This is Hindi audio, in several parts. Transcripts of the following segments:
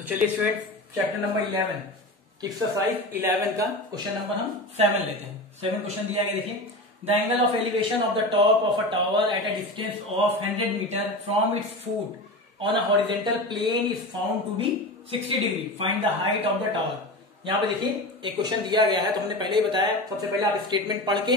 तो चलिए स्टूडेंट चैप्टर नंबर 11 एक्सरसाइज 11 का क्वेश्चन नंबर हम 7 लेते हैं। 7 क्वेश्चन दिया गया, देखिए the angle of elevation of the top of a tower at a distance of 100 metre from its foot on a horizontal plane is found to be 60 degree, find the height of the tower. यहाँ पे देखिए एक क्वेश्चन दिया गया है, तो हमने पहले ही बताया, सबसे पहले आप स्टेटमेंट पढ़ के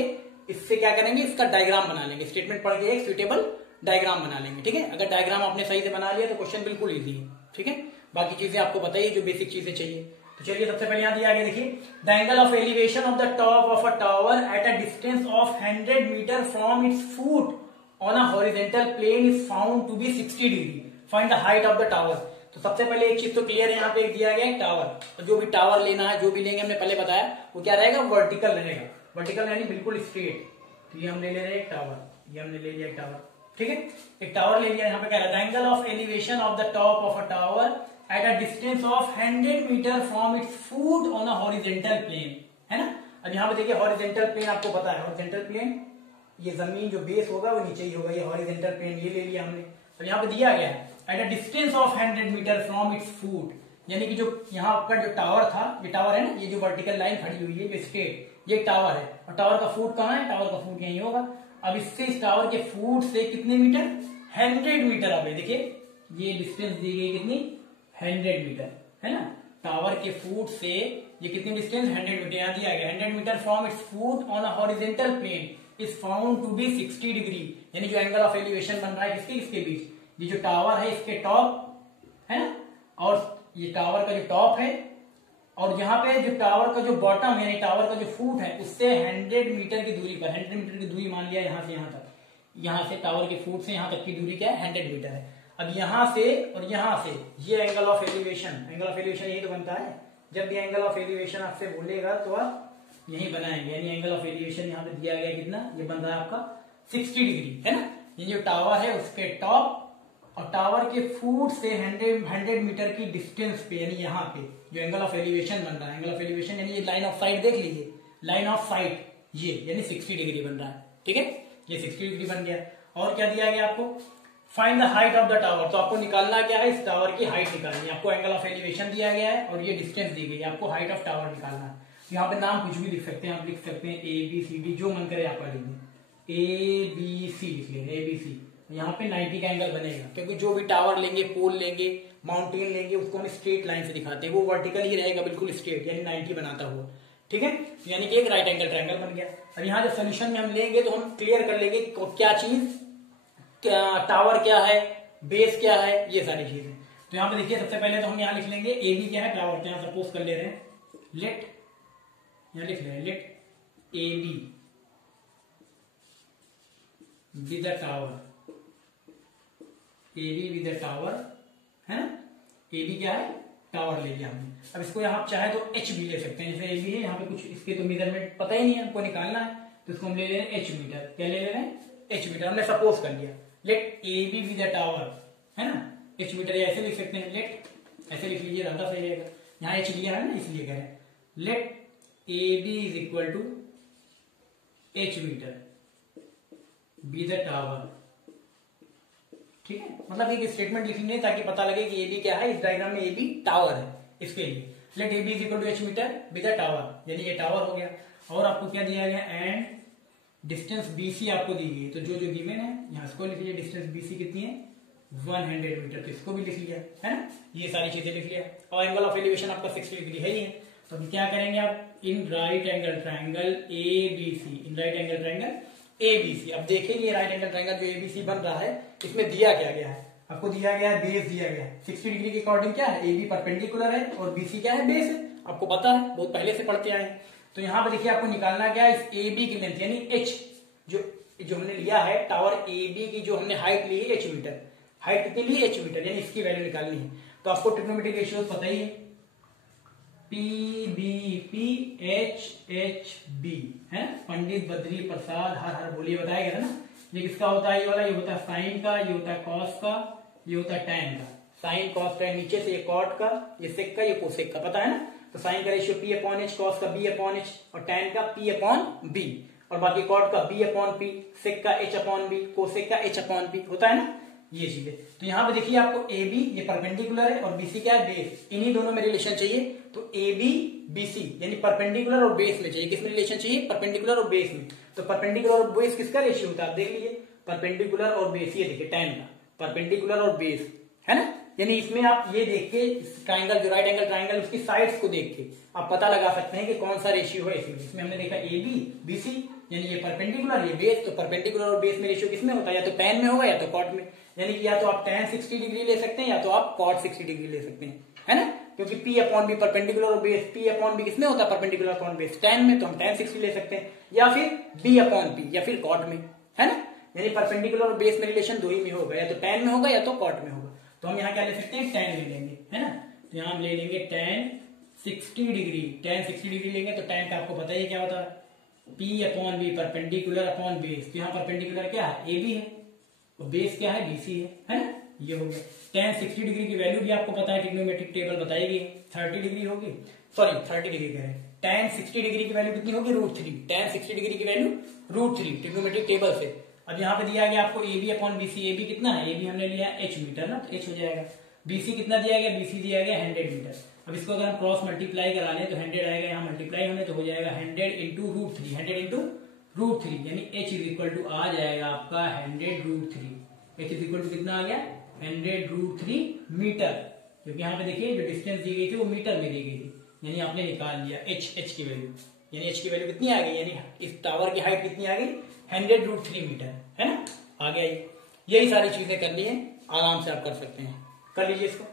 इससे क्या करेंगे, इसका डायग्राम बना लेंगे। स्टेटमेंट पढ़ के एक सुटेबल डायग्राम बना लेंगे, ठीक है। अगर डायग्राम आपने सही से बना लिया तो क्वेश्चन बिल्कुल इजी है, ठीक है। बाकी चीजें आपको बताइए जो बेसिक चीजें चाहिए। तो चलिए सबसे पहले यहाँ दिया गया, देखिए the angle of elevation of the top of a tower at a distance of 100 metre from its foot on a horizontal plane is found to be 60 degree, find the height of the tower. तो सबसे पहले एक चीज तो क्लियर है, यहाँ पे दिया गया है टावर, और जो भी टावर लेना है, जो भी लेंगे हमने पहले बताया, वो क्या रहेगा, वर्टिकल रहेगा। वर्टिकल यानी बिल्कुल स्ट्रेट। तो ये हम ले रहे हैं टावर, ये हमने ले लिया एक टावर, ठीक है। एक टावर ले लिया। यहाँ पे क्या है, the angle of elevation of the top of a tower at a distance of 100 metre from its foot on a horizontal plane, है ना। अब यहाँ पे देखिए हॉरिजॉन्टल प्लेन आपको पता है, हॉरिजॉन्टल प्लेन ये जमीन जो बेस होगा वो नीचे ही होगा, ये हॉरिजॉन्टल प्लेन ये ले लिया हमने। अब यहाँ पे दिया गया है at a distance of 100 metre from its foot, यानी कि जो यहाँ का जो टावर था, ये टावर है ना, ये जो वर्टिकल लाइन खड़ी हुई है, जो स्ट्रेट, ये टावर है, और टावर का फुट कहाँ है, टावर का फुट यही होगा। अब इससे इस टावर के फुट से कितने मीटर, 100 मीटर। अब देखिए ये डिस्टेंस दी गई कितनी, 100 मीटर, है ना। टावर के फुट से ये कितनी डिस्टेंस, 100 मीटर। यहाँ दिया गया 100 metre from its foot on a horizontal plane is found to be 60 degree, यानी जो एंगल ऑफ एलिवेशन बन रहा है किसके, इसके बीच, ये जो टावर है इसके टॉप, है ना, और ये टावर का जो टॉप है, और यहाँ पे जो टावर का जो बॉटम यानी टावर का जो फुट है, उससे 100 मीटर की दूरी पर, 100 मीटर की दूरी मान लिया यहाँ से यहाँ तक, यहाँ से टावर के फुट से यहाँ तक की दूरी क्या है, 100 मीटर है। अब यहाँ से और यहाँ से ये angle of elevation, angle of elevation यही तो बनता है। जब भी एंगल ऑफ एलिवेशन आपसे बोलेगा तो आप यही बनाएंगे, यानी एंगल ऑफ एलिवेशन यहाँ पे दिया गया कितना, ये बन रहा है आपका 60 डिग्री, है ना। ये जो टावर है उसके टॉप और टावर के फुट से 100 मीटर की डिस्टेंस पे, यानी यहाँ पे जो एंगल ऑफ एलिवेशन बन रहा है, एंगल ऑफ एलिवेशन यानी ये लाइन ऑफ साइट देख लीजिए, लाइन ऑफ साइट ये यानी 60 डिग्री बन रहा है, ठीक है। ये 60 डिग्री बन गया। और क्या दिया गया आपको, find the height of the tower. तो आपको निकालना क्या है, इस टावर की हाइट निकालनी है। आपको एंगल ऑफ एलिवेशन दिया गया है और ये डिस्टेंस दी गई है, आपको हाइट ऑफ टावर निकालना है। यहाँ पे नाम कुछ भी लिख सकते हैं, आप लिख सकते हैं ABCD, जो मन करे आपका लिख दें, ABC लिख लेंगे, ABC। यहाँ पे 90 का एंगल बनेगा, क्योंकि जो भी टावर लेंगे, पोल लेंगे, माउंटेन लेंगे, उसको हम स्ट्रेट लाइन से दिखाते हैं, वो वर्टिकल ही रहेगा, बिल्कुल स्ट्रेट, यानी 90 बनाता हुआ, ठीक है। यानी कि एक राइट एंगल ट्रायंगल बन गया। अब यहाँ जब सोल्यूशन में हम लेंगे तो हम क्लियर कर लेंगे क्या चीज, टावर क्या है, बेस क्या है, ये सारी चीजें। तो यहाँ पे देखिए सबसे पहले तो हम यहाँ लिख लेंगे AB क्या है, टावर। तो यहाँ सपोज कर ले रहे हैं, लेट, यहाँ लिख रहे हैं let AB with the tower, AB with the tower, है ना। AB क्या है, टावर ले लिया हमने। अब इसको यहाँ चाहे तो H भी ले सकते हैं, जैसे AB है, यहाँ पे कुछ इसके तो मेजरमेंट पता ही नहीं है, हमको निकालना है, तो इसको हम ले ले रहे हैं H मीटर। क्या ले ले रहे हैं, H मीटर। हमने सपोज कर लिया let AB with the tower, है ना, H मीटर। ऐसे लिख सकते हैं, लेट, ऐसे लिख लीजिए, ज्यादा सही रहेगा। यहाँ H लिया है ना, इसलिए कह रहे हैं let AB is equal to H metre with the tower, ठीक है। मतलब एक स्टेटमेंट लिखेंगे ताकि पता लगे कि AB क्या है, इस डायग्राम में AB टावर है, इसके लिए let AB is equal to H metre with the tower, यानी ये टावर हो गया। और आपको क्या दिया गया, एंड डिस्टेंस BC आपको दी गई, तो जो जो गिवन है यहाँ इसको लिख लिया, डिस्टेंस BC कितनी है, 100 मीटर, तो इसको भी लिख लिया, है ना। ये सारी चीजें लिख लिया, और एंगल ऑफ एलिवेशन आपका 60 डिग्री है ही है। तो हम क्या करेंगे, आप in right angle triangle ABC, in right angle triangle ABC। अब देखेंगे राइट एंगल ट्रायंगल जो ABC बन रहा है, इसमें दिया क्या गया है, आपको दिया गया है बेस दिया गया है 60 डिग्री के अकॉर्डिंग, क्या है, AB परपेंडिकुलर है और BC क्या है, बेस है, आपको पता है, बहुत पहले से पढ़ते आए हैं। तो यहाँ पे देखिए आपको निकालना क्या है, इस AB की लेंथ यानी H, जो हमने लिया है टावर AB की, जो हमने हाइट ली है H मीटर, हाइट कितनी ली, H मीटर, यानी इसकी वैल्यू निकालनी है। तो आपको ट्रिग्नोमेट्रिक रेशियोज पता ही है, PBP HHB, है, पंडित बद्री प्रसाद हर हर बोलिए बताया गया था ना। ये किसका होता है, ये वाला, ये होता है साइन का, ये होता है कॉस का, ये होता है टैन का। साइन कॉस टैन, नीचे से ये कॉट का, ये सेक का, ये कोसेक का, पता है ना। तो साइन का रेशियो P/H, कॉस का B/H, और टैन का P/B, और बाकी कॉट का B/P, सेक का H/B, कोसेक का H/P होता है ना। ये चीज है। तो यहाँ पे देखिए आपको ए बी ये परपेंडिकुलर है और बीसी क्या है, बेस। इन्हीं दोनों में रिलेशन चाहिए। तो ए बी बीसी यानी परपेंडिकुलर और बेस में चाहिए। किसमें रिलेशन चाहिए, परपेंडिकुलर और बेस में। तो परपेंडिकुलर और बेस किसका रेशियो होता है, आप देख लीजिए, परपेंडिकुलर और बेस। ये देखिए tan का परपेंडिकुलर और बेस है ना। यानी इसमें आप ये देख के ट्राइंगल, जो राइट एंगल ट्राइंगल, उसकी साइड्स को देख के आप पता लगा सकते हैं कि कौन सा रेशियो है इसमें। इसमें हमने देखा ए बी बीसी यानी ये परपेंडिकुलर ये बेस। तो परपेंडिकुलर और बेस में रेशियो किसमें होता है, या तो tan में होगा या तो cot में। यानी कि या तो आप tan 60 डिग्री ले सकते हैं या तो आप cot 60 डिग्री ले सकते हैं, है ना। क्योंकि P अपॉन बी परपेंडिकुलर और बेस, P अपॉन बी किसमें होता है, परपेंडिकुलर अपॉन बेस। tan में तो हम tan 60 ले सकते हैं, या फिर B अपॉन P या फिर cot में, है ना। यानी परपेंडिकुलर और बेस में रिलेशन दो ही में होगा, या तो tan में होगा या तो cot में होगा। तो हम यहाँ क्या ले सकते हैं, tan ले लेंगे, है ना। तो यहाँ हम ले लेंगे tan 60 डिग्री। tan 60 डिग्री लेंगे तो tan का आपको पता ही क्या होता है, P upon B perpendicular upon base. तो यहाँ परपेंडिकुलर क्या है, ए बी है, और बेस क्या है, बीसी है ना। ये हो गया। tan 60 डिग्री की वैल्यू भी आपको पता है, ट्रिग्नोमेट्रिक टेबल बताएगी 30 डिग्री होगी, सॉरी 30 डिग्री कह रहे हैं। tan 60 डिग्री की वैल्यू कितनी होगी, √3। tan 60 डिग्री की वैल्यू √3 ट्रिग्नोमेट्रिक टेबल से। अब यहाँ पे दिया गया आपको A B upon BC. A B कितना है, ए बी हमने लिया h मीटर ना, तो h हो जाएगा। बीसी कितना दिया गया, बीसी दिया गया 100 मीटर। अब इसको अगर हम क्रॉस मल्टीप्लाई करा लें तो 100 आएगा, यहाँ मल्टीप्लाई होने तो हो जाएगा 100 इंटू √3, 100 इंटू √3 यानी h इज इक्वल टू आ जाएगा आपका 100 √3। h इज इक्वल टू कितना आ गया, 100 √3 मीटर। क्योंकि यहाँ पे देखिए जो डिस्टेंस दी गई थी वो मीटर में दी गई थी, यानी आपने निकाल लिया h की वैल्यू। यानी h की वैल्यू कितनी आ गई, यानी इस टावर की हाइट कितनी आ गई, 100 √3 मीटर, है ना। आ गया। यही सारी चीजें करनी है, आराम से आप कर सकते हैं, कर लीजिए इसको।